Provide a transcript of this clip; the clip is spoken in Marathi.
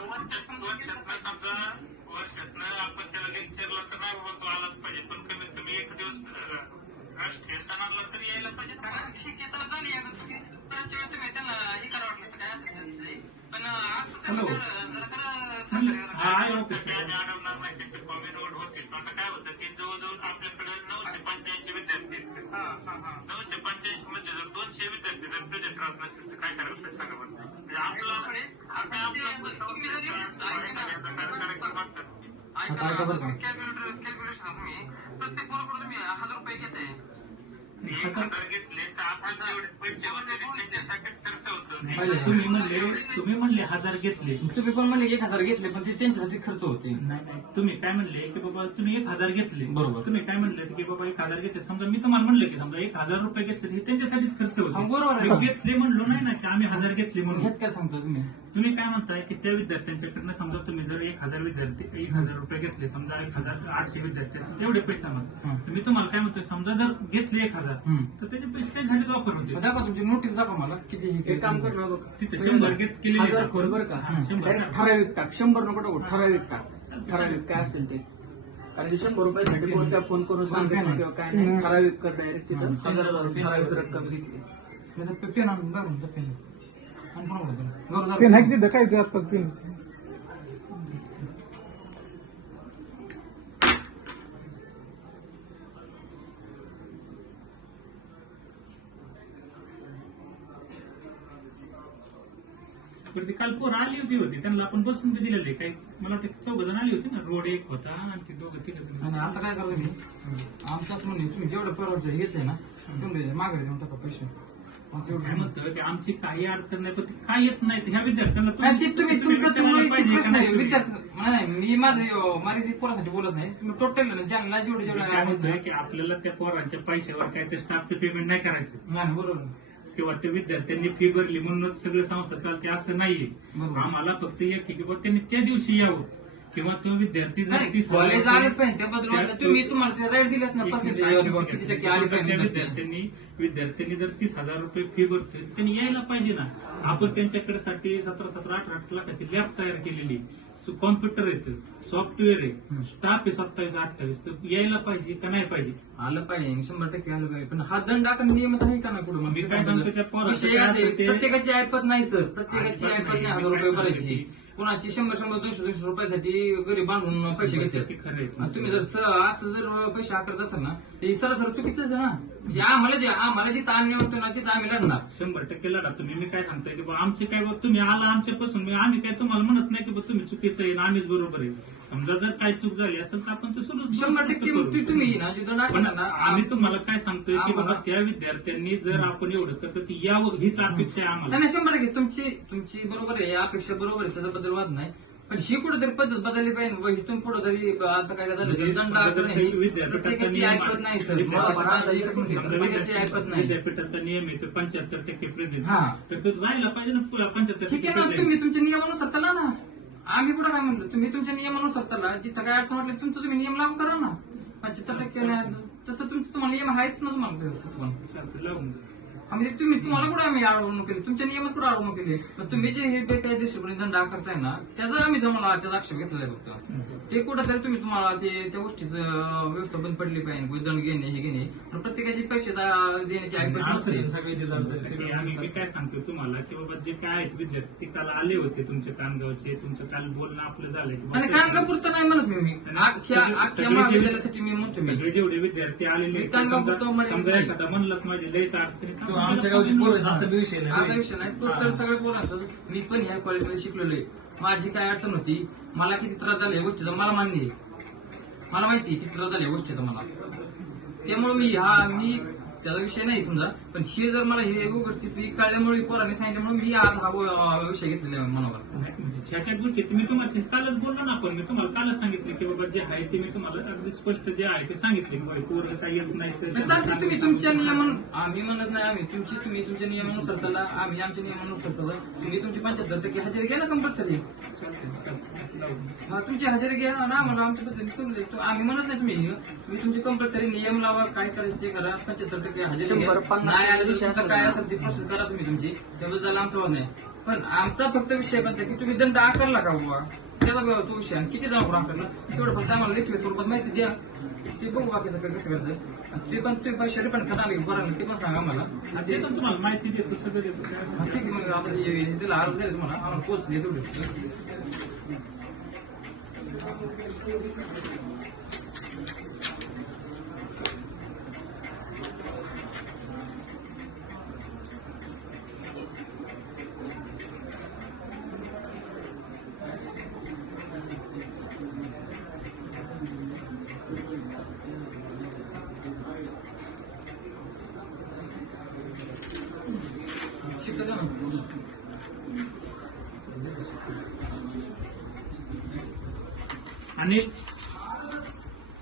समजा वर्षातनं आपण त्याला लेक्चरला तर नाही बाबा तो आलाच पाहिजे, पण कमीत कमी एक दिवस राष्ट्रीय सणाला तरी यायला पाहिजे. कारण शिकेचा झाली आता परत वेळ तुम्ही त्यांना हे करा वाटलं काय असेल पण आज त्यांना जरा अडवणार नाही, त्याचे कॉमी रोड होतील. आता काय होतं की जवळजवळ आपल्याकडे 985 विद्यार्थी आहेत. 985 मध्ये जर 200 विद्यार्थी जर तुझ्या राहत नसेल तर काय करायचं सांगा बरं. म्हणजे कॅल्क्युलेशन तुम्ही प्रत्येक पोराकडून तुम्ही 1000 रुपये घेताय. 1000 घेतले तर आपण जेवढे पैसे होते त्यांच्यासाठी खर्च होतो. तुम्ही म्हणले 1000 घेतले, तुम्ही पण म्हणले 1000 घेतले, पण ते त्यांच्यासाठी खर्च होते. नाही तुम्ही काय म्हणले की बाबा तुम्ही 1000 घेतले, बरोबर. तुम्ही काय म्हणले की बाबा 1000 घेतले. समजा मी तुम्हाला म्हणलं की समजा 1000 रुपये घेतले, हे त्यांच्यासाठीच खर्च होते. बरोबर मी घेतले म्हणलो नाही ना की आम्ही 1000 घेतले म्हणून. ह्यात काय सांगता तुम्ही? तुम्ही काय म्हणताय की त्या विद्यार्थ्यांच्याकडनं समजा तुम्ही जर 1000 विद्यार्थी 1000 रुपये घेतले, समजा 1800 विद्यार्थी असतील तेवढे पैसे म्हणतात. तर मी तुम्हाला काय म्हणतोय, समजा जर घेतले 1000 तर त्याचे पैसे त्यासाठी वापर होते. दाखवा तुमची नोटीस दाखवा मला किती. हे काम करणार तिथे 100 केलेले 1000 बरोबर का? 100 ठराविक टाक, 100 नको टाकू, ठराविक टाक. ठराविक काय असेल ते, कारण 100 रुपयासाठी कोणत्या फोन करून सांगते ना किंवा काय नाही. ठराविक कर डायरेक्ट तिथं 1000 ठराविक रक्कम घेतली. पेन आणून दाखवून पेन ते नाही तिथं काय ते आसपास पेन. पण ती काल पोरं आली होती त्यांना आपण बसून बी दिलेले. काही मला वाटतं 4 जण आली होती ना. रोड एक होता आणि ते 2-3 आणि आता काय करतो मी, आमचं असं म्हणणे तुम्ही जेवढं परवडचं घेतलंय ना तेवढे मागे देऊन टाका पैसे. काय म्हणतं की आमची काही अडचण नाही, पण ते काय येत नाही ह्या विद्यार्थ्यांना तुम्ही विचारायला पाहिजे का नाही. विद्यार्थी नाही, मी माझी पोरासाठी बोलत नाही. तुम्ही टोटल ज्यांना जेवढे काय म्हणतोय की आपल्याला त्या पोरांच्या पैशावर काय ते स्टाफचं पेमेंट नाही करायचं. नाही बरोबर. किंवा त्या विद्यार्थ्यांनी फी भरली म्हणूनच सगळं संस्था चालते असं नाहीये. आम्हाला फक्त एक की बाबा त्यांनी त्या दिवशी यावं, किंवा तो विद्यार्थी जर 30,000 आले पाहिजे त्याबद्दल तुम्ही तुम्हाला राईट दिलेत ना विद्यार्थ्यांनी जर 30,000 रुपये फी भरतोय त्यांनी यायला पाहिजे ना. आपण त्यांच्याकडे 17-18 लाखाची लॅब तयार केलेली, कॉम्प्युटर येतं, सॉफ्टवेअर आहे, स्टाफ आहे 27-28, तर यायला पाहिजे का नाही पाहिजे? आलं पाहिजे, 100% आलं पाहिजे. पण हा दंड आकार नियमित आहे का नाही पुढे? मी काय सांगतो त्या प्रत्येकाची ऐपत नाही सर, प्रत्येकाची ऐपत नाही 1000 रुपये भरायची. कुणाची 100-100-200 रुपयासाठी गरीब बांधून पैसे घेतात. तुम्ही जर असं जर पैसे आकारत असाल ना ते सरासर चुकीचंच आहे ना. आम्हाला जी ताण होतो ना तिथं आम्ही लढणार 100% लढा तुम्ही. मी काय सांगतोय की आमचे काय तुम्ही आला आमच्यापासून, आम्ही काय तुम्हाला म्हणत नाही की तुम्ही चुकीचं आहे आम्हीच बरोबर आहे. समजा जर काही चूक झाली असेल तर आपण ते सुरू 100% तुम्ही आम्ही तुम्हाला काय सांगतोय की बाबा त्या विद्यार्थ्यांनी जर आपण एवढं करतो ती यावं हीच अपेक्षा आहे आम्हाला. नाही 100% तुमची बरोबर आहे, अपेक्षा बरोबर आहे, त्याच्याबद्दल वाद नाही. पण ही कुठेतरी पद्धत बदलली पाहिजे. इथून पुढे तरी आता काय झालं प्रत्येकाची ऐकत नाही सर, प्रत्येकाची ऐकत नाही. विद्यापीठाचा नियम आहे तो 75% प्रेझेंट, तर तो राहिला पाहिजे ना 75%. ठीक आहे ना, तुम्ही तुमच्या नियमानुसार चला ना. आम्ही कुठं काय म्हणलो, तुम्ही तुमच्या नियमानुसार चला. जिथं काय अडचण वाटली तुमचं तुम्ही नियम लागू करा ना. 75% नाही तसं तुमचं तुम्हाला नियम आहेच ना. तुम्हाला तसं लावून म्हणजे तुम्हाला कुठे आम्ही अडवणूक केली, तुमच्या नियमात कुठे अडवणूक केली. तुम्ही जे हे बेकायदेशीरपणे दंड आकारताय ना त्याचा आम्ही तुम्हाला त्याचा आक्षेप घेतलेला आहे. फक्त ते कुठेतरी तुम्हाला त्या गोष्टीचं व्यवस्था बंद पडली पाहिजे. दंड घेणे हे घेणे, पण प्रत्येकाचे पैसे देण्याची मी काय सांगतो तुम्हाला की बाबा जे काय आहेत विद्यार्थी ते काल आले होते तुमच्या कानगावचे, तुमचं काल बोलणं आपलं झालंय. आणि कानगावपुरतं नाही म्हणत मी अख्ख्या महाविद्यालयासाठी मी म्हणतो. सगळे जेवढे विद्यार्थी आलेले समजा एखादा म्हणलंच माझे लयच अडचणी आमच्या गावची पोरं असा विषय नाही. टोटल सगळ्या पोरांचं मी पण ह्या कॉलेजमध्ये शिकलेलो आहे. माझी काय अडचण होती, मला किती त्रास झाला या गोष्टीचा मला मान्य आहे. मला माहिती किती त्रास झाला या गोष्टीचा मला. त्यामुळे मी त्याचा विषय नाही समजा, पण हे जर मला हे उघडकीस कळल्यामुळे पोरांनी सांगितल्यामुळे मी आज हा विषय घेतलेला आहे मनावर. ह्याच्या गोष्टी मी तुम्हाला कालच बोललो ना. आपण मी तुम्हाला कालच सांगितलं की बाबा जे आहे ते मी तुम्हाला अगदी स्पष्ट जे आहे ते सांगितले की पोरं काही येत नाही. तुम्ही तुमच्या नियमन आम्ही म्हणत नाही, आम्ही तुम्ही तुमच्या नियमानुसार चला, आम्ही आमच्या नियमानुसार चला. तुम्ही तुमची 75% हजेरी घ्या ना कंपल्सरी. हा तुमची हजेरी घ्या ना. मला आमच्या पद्धतीने आम्ही म्हणत नाही तुम्ही तुमची कंपल्सरी नियम लावा, काय करायचं ते करा. 75% हजेरी घ्या. नाही आलं तर काय असेल ती प्रोसेस करा तुम्ही तुमची, त्याबद्दल आमचं वाद नाही. पण आमचा फक्त विषय बनतो की तुम्ही दंड आकारला का बाबा, त्याचा तो विषय. आणि किती जमा आकारला तेवढं फक्त आम्हाला लेखी स्वरूपात माहिती द्या, ते बघू बाकीचं काय कसं करायचं. आणि ते पण तुम्ही पैसे रिफंड करणार नाही बरं, ते पण सांगा मला. आणि ते ते पण तुम्हाला माहिती देतो, सगळं देतो. हा, ठीक आहे. मग आपण त्याला अर्ज द्यायला तुम्हाला आम्हाला पोच देतो तेवढे. शिकतो ना. आणि